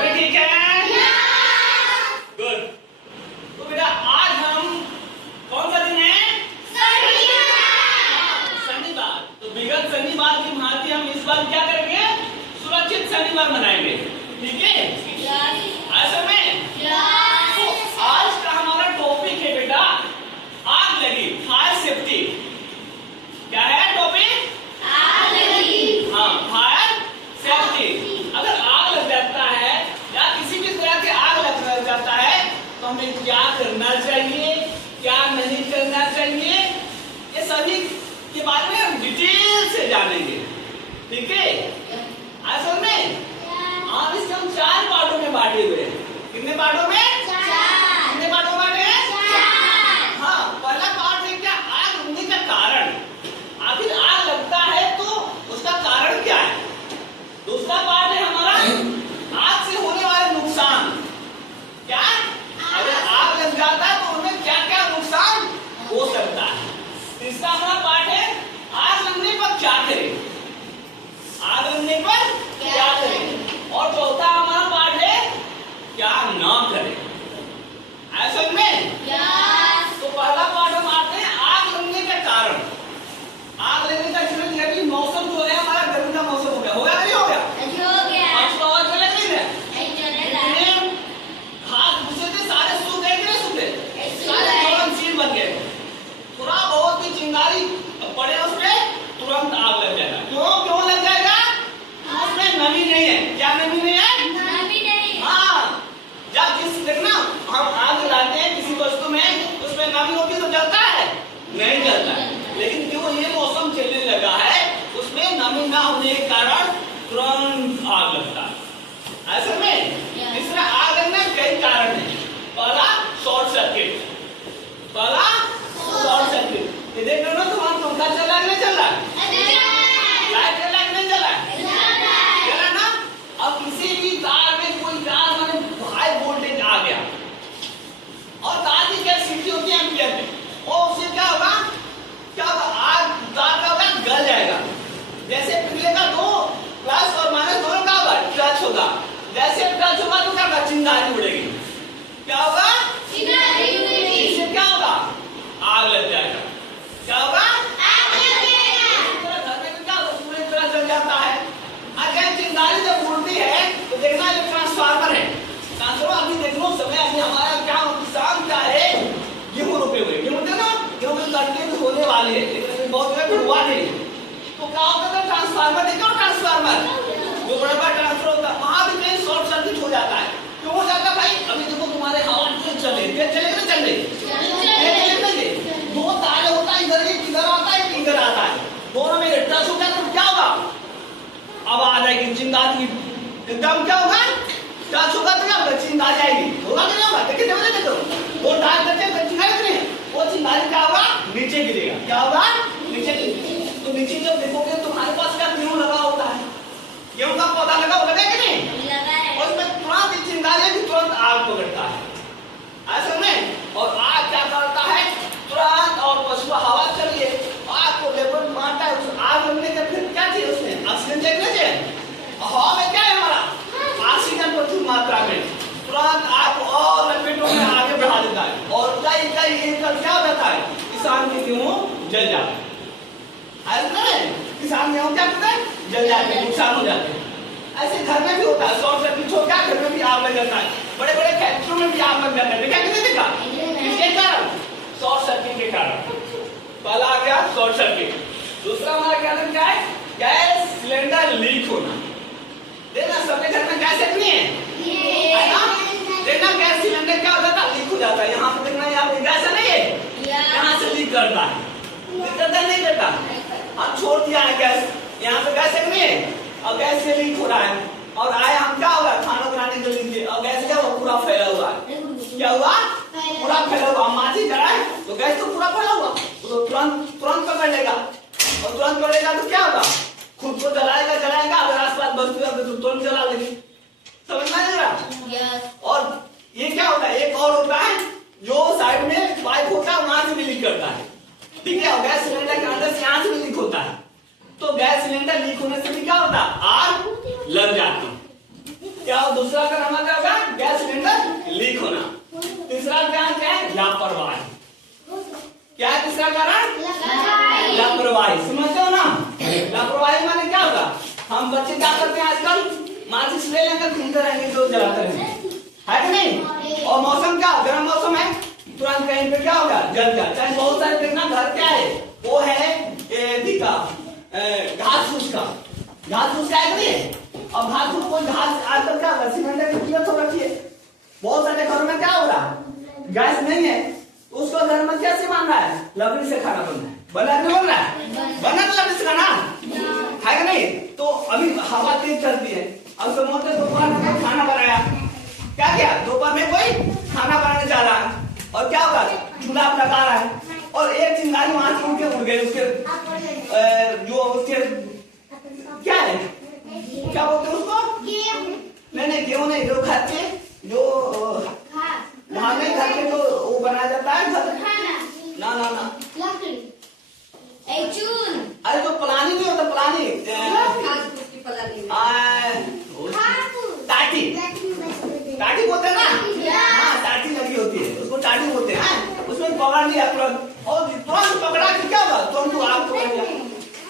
सभी ठीक है? गुड। तो बेटा आज हम कौन सा दिन है? शनिवार। तो विगत शनिवार की भांति हम इस बार क्या करेंगे? सुरक्षित शनिवार मनाएंगे। ठीक है? ऐसे में तो आज का हमारा टॉपिक है बेटा आग लगी, फायर सेफ्टी। क्या है टॉपिक? आग लगी। हाँ, फायर सेफ्टी। अगर आग लग जाता है या किसी भी तरह के आग लग जाता है तो हमें क्या करना चाहिए, क्या नहीं करना चाहिए, ये सभी के बारे में हम डिटेल से जानेंगे। ठीक है? असल में आप इसके हम 4 पार्टों में बांटे हुए हैं। कितने पार्टों में? 4। कितने पार्टों में बांटे हैं? 4। हाँ, पहला पार्ट है क्या? आग लगने का कारण। आखिर आग लगता है तो उसका कारण क्या है? दूसरा पार्ट है हमारा आग से होने वाले नुकसान। क्या? अगर आग लग जाता है तो उनमें क्या क्या नुकसान हो सकता है। तीसरा हमारा पार्ट है आग लगने पर क्या करें, आग लगने पर क्या करें। और चौथा हमारा पार्ट है क्या ना करें। असल में तो पहला पार्ट हम आते हैं आग लगने का कारण। आग लगने का कारण यह कि मौसम जो है हमारा गर्मी का मौसम हो गया, होगा नहीं हो गया? आज तो आवाज लग रही है। घास भूसे थे सारे सूख गए कि नहीं सूखे? सारे ज्वलनशील बन गए। थोड़ा बहुत भी चिंगारी पड़े उसमें तुरंत आग लग जाएगा। क्यों लग जाएगा? उसमें नमी नहीं है। क्या नमी नहीं है? नमी नहीं। हाँ, जब देखना हम आग जलाते हैं किसी वस्तु में, उसमें नमी होती तो जलता है? नहीं जलता है। लेकिन क्यों ये मौसम चलने लगा है उसमें नमी ना होने के कारण तुरंत आग लगता है। ऐसे में इसमें आग लगने के कई कारण है। पहला शॉर्ट सर्किट। पहला शॉर्ट सर्किट। ये देख रहे हो तुम्हारा पंखा चल रहा है नहीं चल रहा है? लाइट चल रहा है नहीं चल रहा है? चल रहा ना। अब किसी भी तार में कोई तार में हाई वोल्टेज आ गया और तार की कैपेसिटी होती है एम्पियर में, और उससे क्या होगा? आग तार का होगा गल जाएगा। जैसे पिघलेगा तो प्लस और माइनस दोनों का होगा टच होगा। जैसे टच होगा तो क्या होगा? चिंगारी उड़ेगी। क्या होगा? चिंगारी उड़ेगी। इससे क्या होगा? आग लग जाएगा। क्या होगा? आग लग जाएगा। घर में क्या होगा? पूरी तरह जल जाता है। अगर चिंगारी जब उड़ती है तो देखना ये ट्रांसफार्मर है। ट्रांसफार्मर अभी देख लो समय अभी हमारा क्या किसान क्या है, गेहूं रोपे हुए। गेहूं देखो गेहूं में कटके होने वाले हैं लेकिन बहुत जगह हुआ नहीं। तो क्या होता है? ट्रांसफार्मर देखो, ट्रांसफार्मर जो बड़ा बड़ा ट्रांसफर होता है वहां भी कहीं शॉर्ट सर्किट हो जाता है। क्यों हो जाता है भाई? अभी देखो तुम्हारे हवा चले चलेगा चले दो तार होता है, इधर इधर आता है इधर आता है, दोनों में टच हो जाए तो क्या होगा? अब आ जाएगी चिंगारी। एकदम क्या होगा? टच होगा तो क्या होगा? चिंगारी आएगी। होगा कि नहीं होगा? देखिए देखो वो तार करते चिंगारी नहीं, वो चिंगारी क्या होगा? नीचे गिरेगा। क्या होगा? नीचे गिरेगा। तो नीचे जब देखोगे तुम्हारे पास क्या गेहूं लगा होता है, गेहूं का पौधा लगा कि नहीं लगा है, और उसमें तुरंत चिंगारी भी तुरंत आग पकड़ता है। ऐसे में और आग क्या करता है? तुरंत और पशु हवा चलिए आग को लेवल मारता है। उस आग लगने के फिर क्या चाहिए? उसमें ऑक्सीजन चाहिए। हवा में क्या है हमारा? ऑक्सीजन प्रचुर मात्रा में तुरंत आग और लपेटों में आगे बढ़ा देता है और कई एकड़ क्या हो जाता है? किसान के गेहूं जल जाता है। किसान गेहूं क्या करते हैं? जल जाते हैं, नुकसान हो जाते हैं। ऐसे घर में भी होता है शॉर्ट सर्किट हो, क्या घर में भी आग लग जाता है, बड़े बड़े फैक्ट्रियों में भी आग लग जाता है। क्या किसने देखा? किसके कारण? शॉर्ट सर्किट के कारण। पहला आ गया शॉर्ट सर्किट। दूसरा हमारा क्या है? गैस सिलेंडर लीक होना। देखना सबके घर में गैस नहीं है ना? देखना गैस सिलेंडर क्या हो जाता है? लीक हो जाता है। यहाँ पे देखना यहाँ पे गैस नहीं है, यहाँ से लीक करता है। लीक करता है नहीं करता? हम छोड़ दिया है गैस, यहाँ पे गैस नहीं है और गैस से लीक हो रहा है और आया हम क्या होगा? खाना बनाने के लिए और गैस क्या हुआ? पूरा फैला हुआ है। क्या हुआ? पूरा फैला हुआ। माची जलाए तो गैस तो पूरा फैला हुआ, तो तुरंत पकड़ लेगा और तुरंत पकड़ेगा तो क्या होगा? खुद को जलाएगा अगर आसपास बस्ती है तो तुरंत जला लेगी। समझ में आ रहा? और ये क्या होता है? एक और होता है जो साइड में पाइप होता है वहां से भी लीक करता है। ठीक है? गैस सिलेंडर के अंदर से यहाँ से भी लीक होता है। तो गैस सिलेंडर लीक होने से भी क्या होता है? आग लग जाती है। क्या दूसरा का नाम क्या होगा? गैस सिलेंडर लीक होना। तीसरा कारण क्या है? लापरवाही। क्या है तीसरा कारण? लापरवाही। समझते हो ना? लापरवाही माने क्या होगा? हम बच्चे क्या करते हैं आजकल? माचिस ले लेकर घूमते रहेंगे, तो जलाते रहेंगे, है कि नहीं? और मौसम क्या? गर्म मौसम है, तुरंत कहीं पे क्या होगा? जल जाए। चाहे बहुत सारे देखना घर क्या है, वो है घास फूस का। घास फूस का है कि नहीं? अब घास फूस कोई घास आजकल क्या होगा? सिलेंडर की कीमत हो रखी है। बहुत सारे घरों में क्या हो रहा? गैस नहीं है, उसको घर में कैसे बन रहा है? लकड़ी से खाना बन रहा है। बना नहीं बन रहा है? बना तो लकड़ी से खाना है कि नहीं? तो अभी हवा तेज चलती है, अब समझते दोपहर में खाना बनाया, क्या किया? दोपहर में कोई खाना बनाने जा रहा है और क्या होगा? चूल्हा लगा रहा है और एक चिंगारी वहां से उड़ गए, उसके जो उसके क्या है, क्या बोलते हैं उसको? नहीं गेहूं नहीं, जो घर के जो धान में घर के जो वो बनाया जाता है घर, ना ना ना अरे जो पलानी नहीं होता, पलानी टाटी, टाटी बोलते हैं ना? हाँ टाटी लगी होती है, उसको टाटी बोलते हैं। उसमें पकड़ लिया तुरंत, और तुरंत पकड़ा कि क्या होगा? तुरंत आग पकड़ लिया।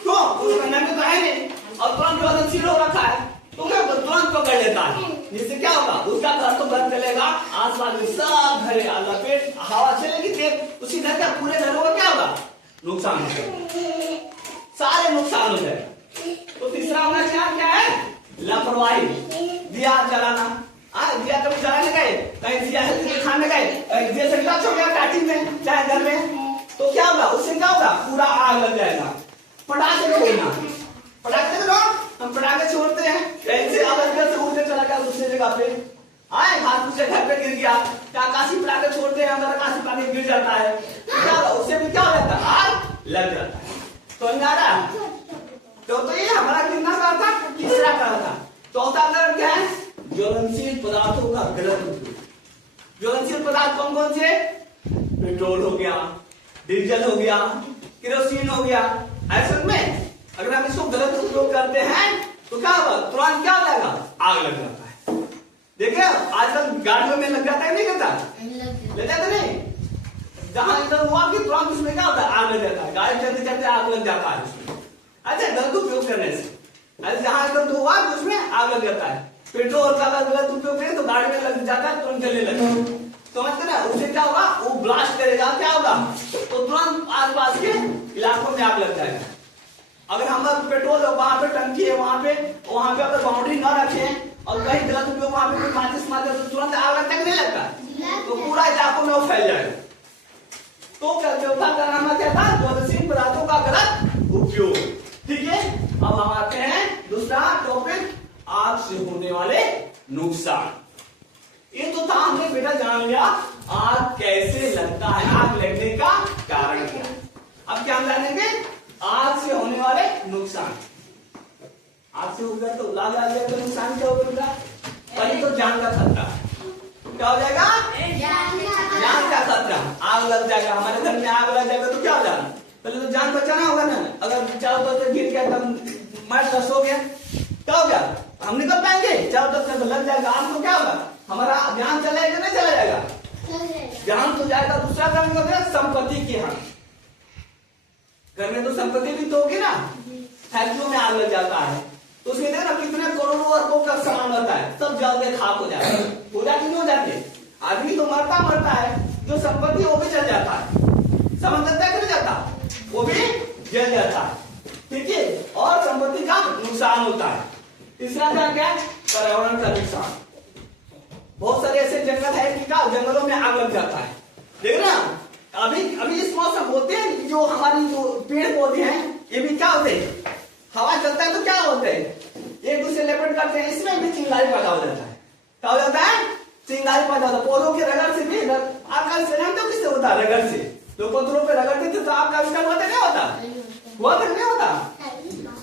क्यों? उसका नाम तो है नहीं, और तुरंत जो सील हो रखा है, तो क्या होगा? तुरंत पकड़ लेता है। जिससे क्या होगा? उसका घर तो बंद चलेगा, आसपास में सब घरे लपेट हवा चलेगी तेज, उसी घर का पूरे घरों का क्या होगा? नुकसान हो जाएगा, सारे नुकसान हो जाएगा। तो तीसरा होना क्या है? लापरवाही। दिया जलाना, दिया कभी जलाने गए, कहीं दिया खाने गए, दिया से टच हो गया टाटी में चाहे घर में, तो क्या होगा? उससे क्या होगा? पूरा आग लग जाएगा। पटाखे छोड़ना, पटाखे तो हम पटाखे छोड़ते हैं, ऐसे अगर घर से उड़ते चला गया दूसरी जगह पे, आए हाथ दूसरे घर पे गिर गया, क्या आकाशी पटाखे छोड़ते हैं, अगर आकाशी पटाखे गिर जाता है, क्या होगा? उससे भी क्या हो जाता है? आग लग जाता है। तो तो ये हमारा कितना का था? तीसरा का था। चौथा कारण क्या है? ज्वलनशील पदार्थों का गलत उपयोग। ज्वलनशील पदार्थ कौन कौन से? पेट्रोल हो गया, डीजल हो गया, केरोसिन हो गया। ऐसे में अगर हम इसको गलत उपयोग करते हैं तो क्या होगा? तुरंत क्या हो जाएगा? आग लग जाता है। देखिए आजकल गाड़ियों में लग जाता है, नहीं लगता? लग जाता नहीं? जहां इधर हुआ कि तुरंत उसमें क्या होता है? आग लग जाता है, गाड़ी चलते चलते आग लग जाता है उसमें। अच्छा, गलत उपयोग करने से जहां इधर हुआ उसमें आग लग जाता है। पेट्रोल का गलत उपयोग करें तो गाड़ी में लग जाता है, तुरंत जलने लगता है। समझते ना? उससे क्या होगा? वो ब्लास्ट करेगा, क्या होगा? तो तुरंत आसपास के इलाकों में आग लग जाएगा। अगर हम पेट्रोल वहां पे टंकी है, वहां पे अगर बाउंड्री न रखे और कहीं गलत उपयोग वहां पे कोई माचिस मारते तो तुरंत आग लगता नहीं लगता, तो पूरा इलाकों में वो फैल जाएगा। तो चौथा कारण क्या था? ज्वलनशील पदार्थों का गलत उपयोग। ठीक है, अब हम आते हैं दूसरा टॉपिक, आग से होने वाले नुकसान। ये तो था, हमने बेटा जान लिया आग कैसे लगता है, आग लगने का कारण क्या है। अब क्या हम जानेंगे? आग से होने वाले नुकसान। आग से होगा तो लाग आ जाएगा, तो नुकसान क्या होगा? पहले तो जान का खतरा। क्या हो जाएगा? जान का खतरा। आग लग जाएगा, हमारे घर में आग लग जाएगा तो क्या हो जाएगा? पहले तो जान बचाना होगा ना। अगर चारों तरफ से गिर गया तब मर दस हो गया, क्या हो गया? हम निकल पाएंगे? चारों तरफ से लग जाएगा आग तो क्या होगा? हमारा जान चला जाएगा, नहीं चला जाएगा? जान तो जाएगा। दूसरा काम क्या होगा? संपत्ति की हानि। घर में तो संपत्ति भी तो होगी ना, फैक्ट्रियों में आग लग जाता है तो उसमें देखना कितने करोड़ों अरबों का सामान होता है, सब जल के खाक हो जाता है। हो जाती नहीं हो जाते? आदमी तो मरता है, जो संपत्ति वो भी जल जाता है। समझ सकता है कि नहीं जाता? वो भी जल जाता है। ठीक है, और संपत्ति का नुकसान होता है। तीसरा क्या क्या? पर्यावरण का नुकसान। बहुत सारे ऐसे जंगल है कि क्या जंगलों में आग लग जाता है। देखना अभी इस मौसम होते हैं, जो हमारी जो पेड़ पौधे हैं ये भी क्या होते हैं? हवा चलता है तो क्या होते हैं? एक दूसरे लेपट करते हैं, इसमें भी चिंगारी पैदा हो जाता है। क्या हो जाता है? चिंगारी पैदा होता है। पौधों के रगड़ से भी आपका आविष्कार तो किससे होता है? रगड़ से। तो पौधों पे रगड़ते थे तो आपका आविष्कार होता नहीं होता? हुआ तक नहीं होता?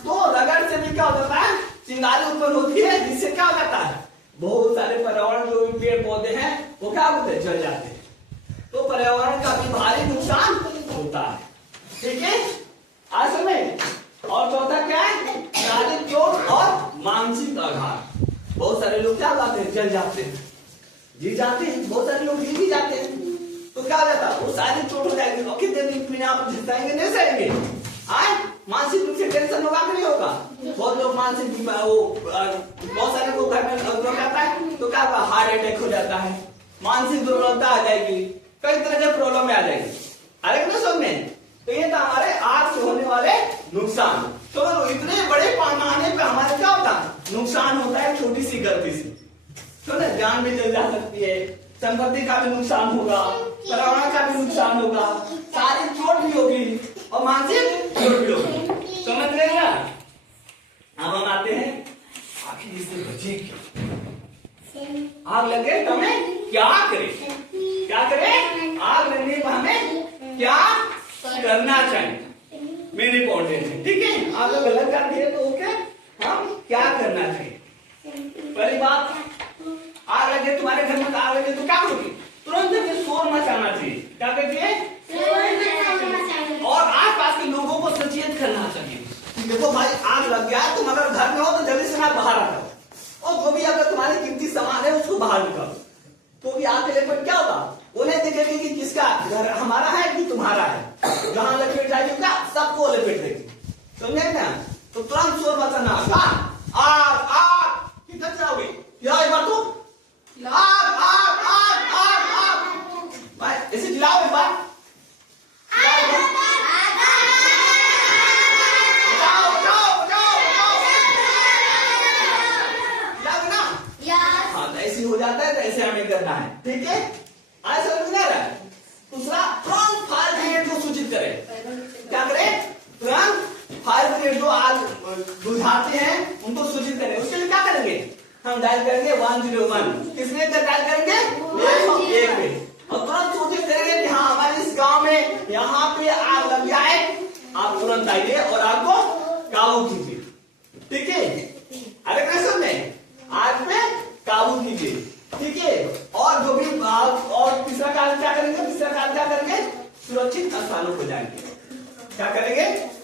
तो रगड़ से भी क्या हो जाता है? चिंगारी उत्पन्न होती है, जिससे क्या हो जाता है? बहुत सारे पर्यावरण जो पेड़ पौधे हैं वो क्या होते हैं? जल जाते हैं। तो पर्यावरण का भी भारी नुकसान होता है। ठीक है, आज समय। और चौथा क्या है? शारीरिक चोट और मानसिक आघात। बहुत सारे लोग क्या जाते हैं, जल जाते हैं, जी जाते हैं, बहुत सारे लोग गिर भी जाते हैं। तो क्या हो जाता है, वो शारीरिक चोट हो जाएगी। और कितने दिन में आप जिताएंगे, नहीं सहेंगे, आए मानसिक रूप से टेंशन होगा कि नहीं होगा। बहुत लोग मानसिक बहुत सारे लोग घर में आता है तो क्या होगा, हार्ट अटैक हो जाता है, मानसिक दुर्बलता आ जाएगी, कई तरह के प्रॉब्लम में आ जाएगी। अरे ना समझ, तो ये था हमारे आग से होने वाले नुकसान। तो इतने बड़े पैमाने पे हमारे क्या होता है, नुकसान होता है छोटी सी गलती से। तो ना जान भी जल जा सकती है, संपत्ति का भी नुकसान होगा, पर्यावरण का भी नुकसान होगा, शारीरिक चोट भी होगी और मानसिक चोट भी होगी। समझ रहे हैं? अब हम आते हैं आखिर इससे बचे क्या, आग लगे तो हमें क्या करें, क्या करें, आग लगने पर हमें क्या करना चाहिए, मेन इंपॉर्टेंट है। ठीक है, आग लग जाती है तो ओके, हम क्या करना चाहिए। पहली बात, आग लगे तुम्हारे घर में, आग लगे तो क्या करोगे, तुरंत शोर मचाना चाहिए। क्या करिए, और आसपास के लोगों को सचेत करना चाहिए। देखो भाई आग लग गया, तुम अगर घर में हो तो जल्दी से ना बाहर आ जाओ, और जो भी अगर तुम्हारे कीमती सामान है उसको बाहर निकालो। तो भी आग के पर क्या होगा, उन्हें देखेगी कि किसका घर, हमारा है कि तुम्हारा है। जहां लपेट जाएगी क्या, सबको लपेट देगी। समझे ना? तो तुरंत शोर मचाना, आग आग कितना चलाओगे, एक बार तो आग आग आग आग आग भाई ऐसे चिल्लाओ एक बार, हो जाता है। तो ऐसे हमें करना है, ठीक है, आज समझ में आ रहा है। दूसरा, तुरंत फायर ब्रिगेड को सूचित करें। क्या करें, तुरंत फायर ब्रिगेड जो आग बुझाते हैं उनको सूचित करें। उसके लिए क्या करेंगे, हम डायल करेंगे 101, किसने डायल करेंगे 101 पे, और तुरंत सूचित करेंगे कि हाँ हमारे इस गांव में यहाँ पे आग लग जाए, आप तुरंत आइए और आग को काबू कीजिए। ठीक है, अरे कैसे में आग पे काबू कीजिए। ठीक है, और जो भी और तीसरा कार्य क्या करेंगे, तीसरा कार्य क्या करेंगे, सुरक्षित स्थानों को जाएंगे। क्या करेंगे,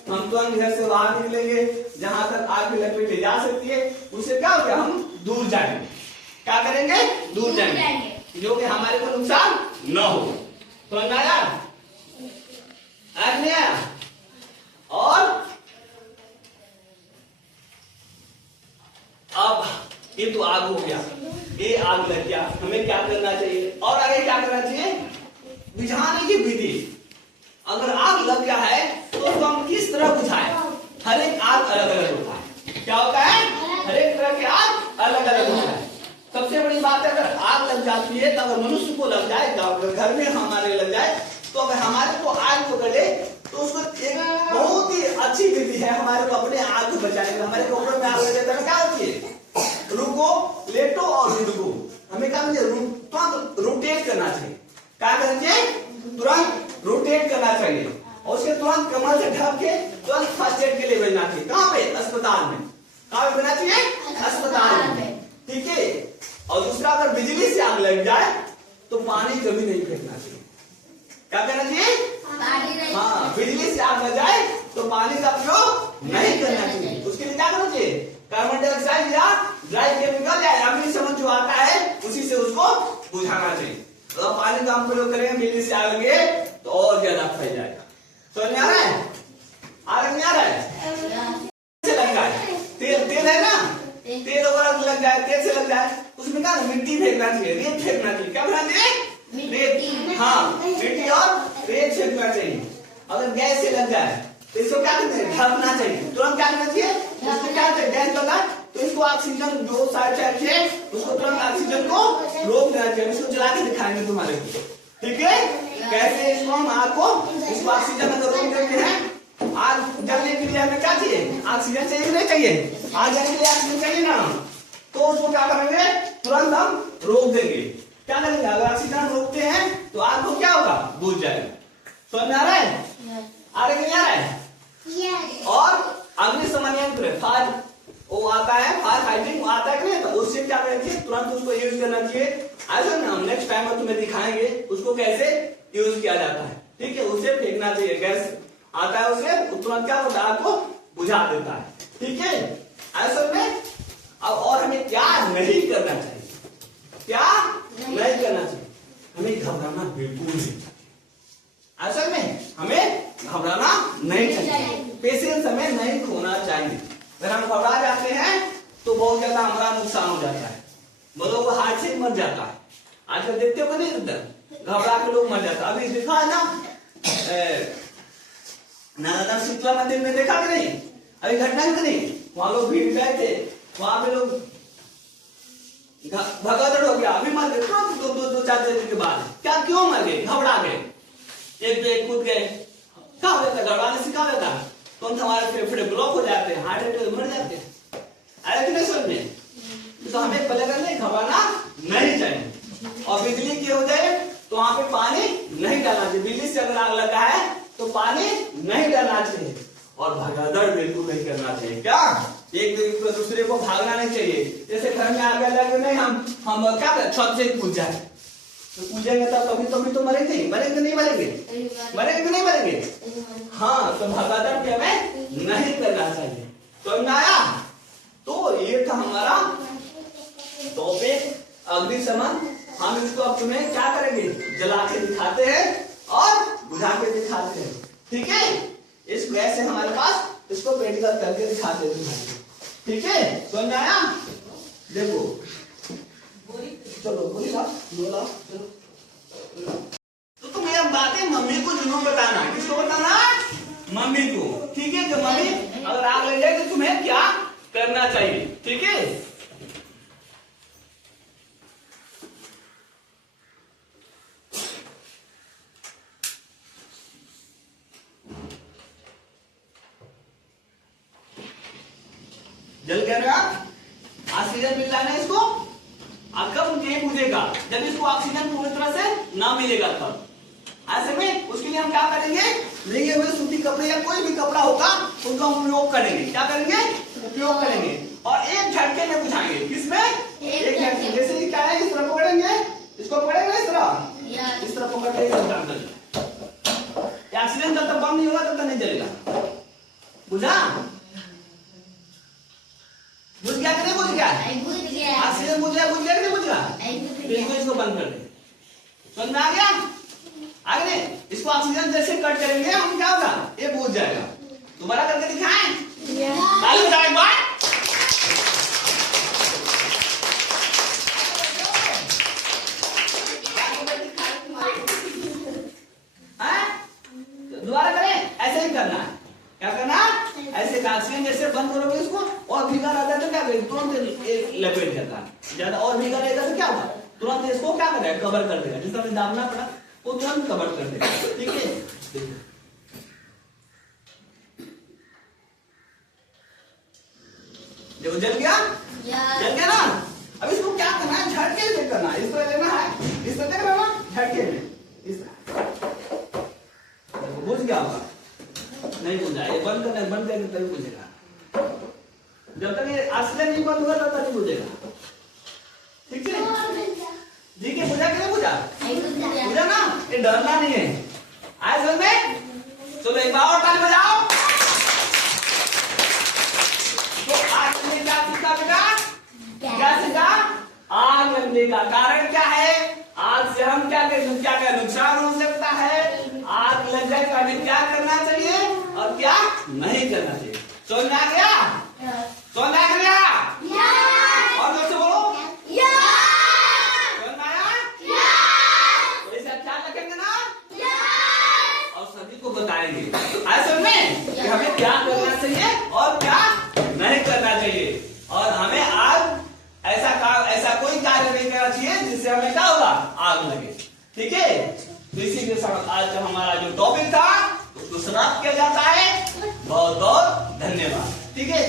हम तुरंत घर से बाहर निकलेंगे, जहां तक आग की लपट ले जा सकती है उससे क्या हो गया, हम दूर जाएंगे। क्या करेंगे, दूर जाएंगे, जो कि हमारे को नुकसान न हो। तो आया आग नहीं आया, और अब ये तो आग हो गया, ये आग लग गया, हमें क्या करना चाहिए, और आगे क्या करना चाहिए, बुझाने की विधि। अगर आग लग गया है तो उसको हम किस तरह बुझाएं। हर एक आग अलग अलग होता है। क्या होता है, हर एक तरह की आग अलग अलग होता है। सबसे बड़ी बात है, अगर आग लग जाती है तो अगर मनुष्य को लग जाए, घर में हमारे लग जाए, तो अगर हमारे को आग पकड़े तो उसको एक बहुत ही अच्छी विधि है हमारे को अपने आग को बचाने का। हमारे कपड़े में आग लग जाता है, क्या होती है, रुको, लेटो और रुको, हमें क्या तुरंत रोटेट करना चाहिए। क्या करना चाहिए, तुरंत रोटेट करना चाहिए, और उसके तुरंत कमर से ढक के तुरंत फर्स्ट एड के लिए भेजना चाहिए। कहाँ पे, अस्पताल में। कहाँ पे भेजना चाहिए, अस्पताल में। ठीक है, और दूसरा, अगर बिजली से आग लग जाए तो पानी कभी नहीं फेंकना चाहिए। क्या करना चाहिए, हाँ, बिजली से आग लग जाए तो पानी का प्रयोग नहीं करना चाहिए। उसके लिए क्या करना चाहिए, कार्बन डाइऑक्साइड या ड्राई केमिकल या अग्निशमन जो आता है उसी से उसको बुझाना चाहिए। तो पानी का हम प्रयोग करेंगे, बिजली से आग लगे तो और ज्यादा फैल जाएगा। समझ में आ रहा है, आग नहीं आ रहा है, से लग जाए, तेल है ना, तेल वगैरह लग जाए, तेल से लग जाए, उसमें क्या मिट्टी फेंकना चाहिए, रेत फेंकना चाहिए। क्या फेंकना चाहिए, रेत, हाँ, मिट्टी और रेत फेंकना चाहिए। अगर गैस से लग जाए तो इसको क्या करना चाहिए, ढकना चाहिए। तुरंत क्या करना चाहिए, इसमें क्या चाहिए, गैस लगा तो इसको ऑक्सीजन जो साइड है उसको तुरंत ऑक्सीजन को रोक देना चाहिए। इसको जला के दिखाएंगे तुम्हारे को, ठीक है, कैसे इसको हम आग को, इसको ऑक्सीजन अगर रोक देते हैं, आग जलने के लिए हमें क्या चाहिए, ऑक्सीजन चाहिए नहीं चाहिए, आग जलने के लिए ऑक्सीजन चाहिए ना, तो उसको क्या करेंगे, तुरंत हम रोक देंगे। क्या करेंगे, अगर ऑक्सीजन रोकते हैं तो आग को क्या होगा, बुझ जाएगा। समझ में आ रहा है, आ रहा है नहीं आ रहा है। और अग्निशमन यंत्र फायर वो आता है, फायर फाइटिंग आता है कि नहीं, तो उससे क्या करना चाहिए, तुरंत उसको यूज करना चाहिए। ऐसा ना हम नेक्स्ट टाइम में तुम्हें दिखाएंगे उसको कैसे यूज किया जाता है। ठीक है, उसे फेंकना चाहिए, गैस आता है उसे तुरंत क्या होता है, आग को बुझा देता है। ठीक है, ऐसा में अब और हमें क्या नहीं करना चाहिए, क्या नहीं करना चाहिए, हमें घबराना बिल्कुल नहीं। असल में हमें घबराना नहीं चाहिए, पेशेंस हमें नहीं खोना चाहिए। अगर हम घबरा जाते हैं तो बहुत ज्यादा हमारा नुकसान हो जाता है, बोलो वो हाथ से मर जाता है। आजकल देखते हो नहीं, घबरा के लोग मर जाता है। अभी देखा है ना नालंदा शीतला मंदिर में, देखा कि नहीं, अभी घटना की नहीं, वहां लोग भीड़ गए थे, वहां पे लोग भगदड़ हो गया, अभी मर गए तुरंत, दो चार दिन के बाद। क्या, क्यों मर गए? घबरा गए, एक पे कूद गए। क्या होता है घबराने से? क्या होता है, कौन सा हमारे फेफड़े ब्लॉक हो जाते हैं, हार्ट अटैक मर जाते हैं। अरे नहीं समझ में, तो हमें पहले करने घबराना नहीं चाहिए। और बिजली की हो जाए तो वहां पे पानी नहीं डालना चाहिए, बिजली से अगर आग लगा है तो पानी नहीं डालना चाहिए, और भगदड़ बिल्कुल नहीं करना चाहिए। क्या, एक दूसरे को भागना नहीं चाहिए। जैसे घर में आग लगे नहीं, हम क्या करें, छत से कूद जाए, तो कूदेंगे तभी तो मरेंगे, मरेंगे नहीं मरेंगे, मरेंगे नहीं मरेंगे। हाँ, तो भगदड़ भी हमें नहीं करना चाहिए। तो आया, तो ये था हमारा टॉपिक अग्निशमन। हम इसको अब तुम्हें क्या करेंगे, जला के दिखाते हैं और बुझा के दिखाते हैं, ठीक है। इस गैस से हमारे पास, इसको प्रैक्टिकल करके दिखाते हैं, ठीक है। समझ में आया? देखो, चलो बोला, चलो। तो तुम ये बातें मम्मी को जरूर बताना। किसको बताना? मम्मी को, ठीक है। जो मम्मी अगर आग लग जाए तो तुम्हें क्या करना चाहिए, ठीक है। जल गया ना, ऑक्सीजन मिल रहा है इसको। अब कब ये बुझेगा, जब इसको ऑक्सीजन पूरी तरह से ना मिलेगा तब। ऐसे में उसके लिए हम क्या करेंगे, लेंगे हुए सूती कपड़े या कोई भी कपड़ा होगा, उनका हम उपयोग करेंगे। क्या करेंगे? उपयोग करेंगे, और एक झटके में बुझाएंगे। किसमें? एक झटके। जैसे क्या है, इस तरह पकड़ेंगे, इसको पकड़ेंगे इस तरह पकड़ के ऑक्सीजन जब तक बंद नहीं होगा तब तक नहीं जलेगा। बुझा? बुझ गया कि नहीं बुझ गया? ऑक्सीजन बुझ गया कि नहीं बुझ गया? इसको बंद कर दे। समझ में आ गया? आगे इसको ऑक्सीजन जैसे कट करेंगे हम, क्या होगा, ये बुझ जाएगा। दोबारा करके दिखाएं? ताली बजाओ एक बार। दोबारा करें, ऐसे ही करना है। क्या करना? ऐसे ऑक्सीजन जैसे बंद करोगे इसको, और भीगा रहता है तो क्या करेगा, तुरंत लपेट जाता है। ज्यादा और भीगा रहेगा तो क्या होगा, तुरंत इसको क्या करेगा, कवर कर देगा। जिस तरह दाबना पड़ा वो तुरंत कवर कर देगा, ठीक है। देखो जल गया, जल गया ना। अब इसको क्या करना है, झटके से करना है। इस तरह लेना है, इस तरह देखना ना, झटके में इस तरह। बुझ गया होगा? नहीं बुझा, ये बंद करना, बंद करके तभी बुझेगा। जब तक ये ऑक्सीजन नहीं बंद होगा तब तक नहीं बुझेगा, ठीक है। ठीक है, बुझा कि नहीं बुझा? बुझा ना, ये डरना नहीं है। आए समझ में? चलो एक बार और ताली बजाओ। तो आज हमने क्या सीखा बेटा? क्या सीखा? आग लगने का कारण क्या है, आग से हम क्या क्या नुकसान हो सकता है, आग लग जाए तो हमें क्या करना चाहिए और क्या नहीं करना चाहिए। समझ में आ गया? समझ में आ गया? और दोस्तों बोलो, समझ में आया? तो इसे अच्छा रखेंगे ना, और सभी को बताएंगे ऐसे में कि हमें क्या करना चाहिए और क्या नहीं करना चाहिए। और हमें आग ऐसा कोई कार्य नहीं करना चाहिए जिससे हमें क्या होगा, आग लगे, ठीक है। तो इसी के साथ आज हमारा जो टॉपिक था उसको समाप्त किया जाता है। बहुत बहुत धन्यवाद, ठीक है।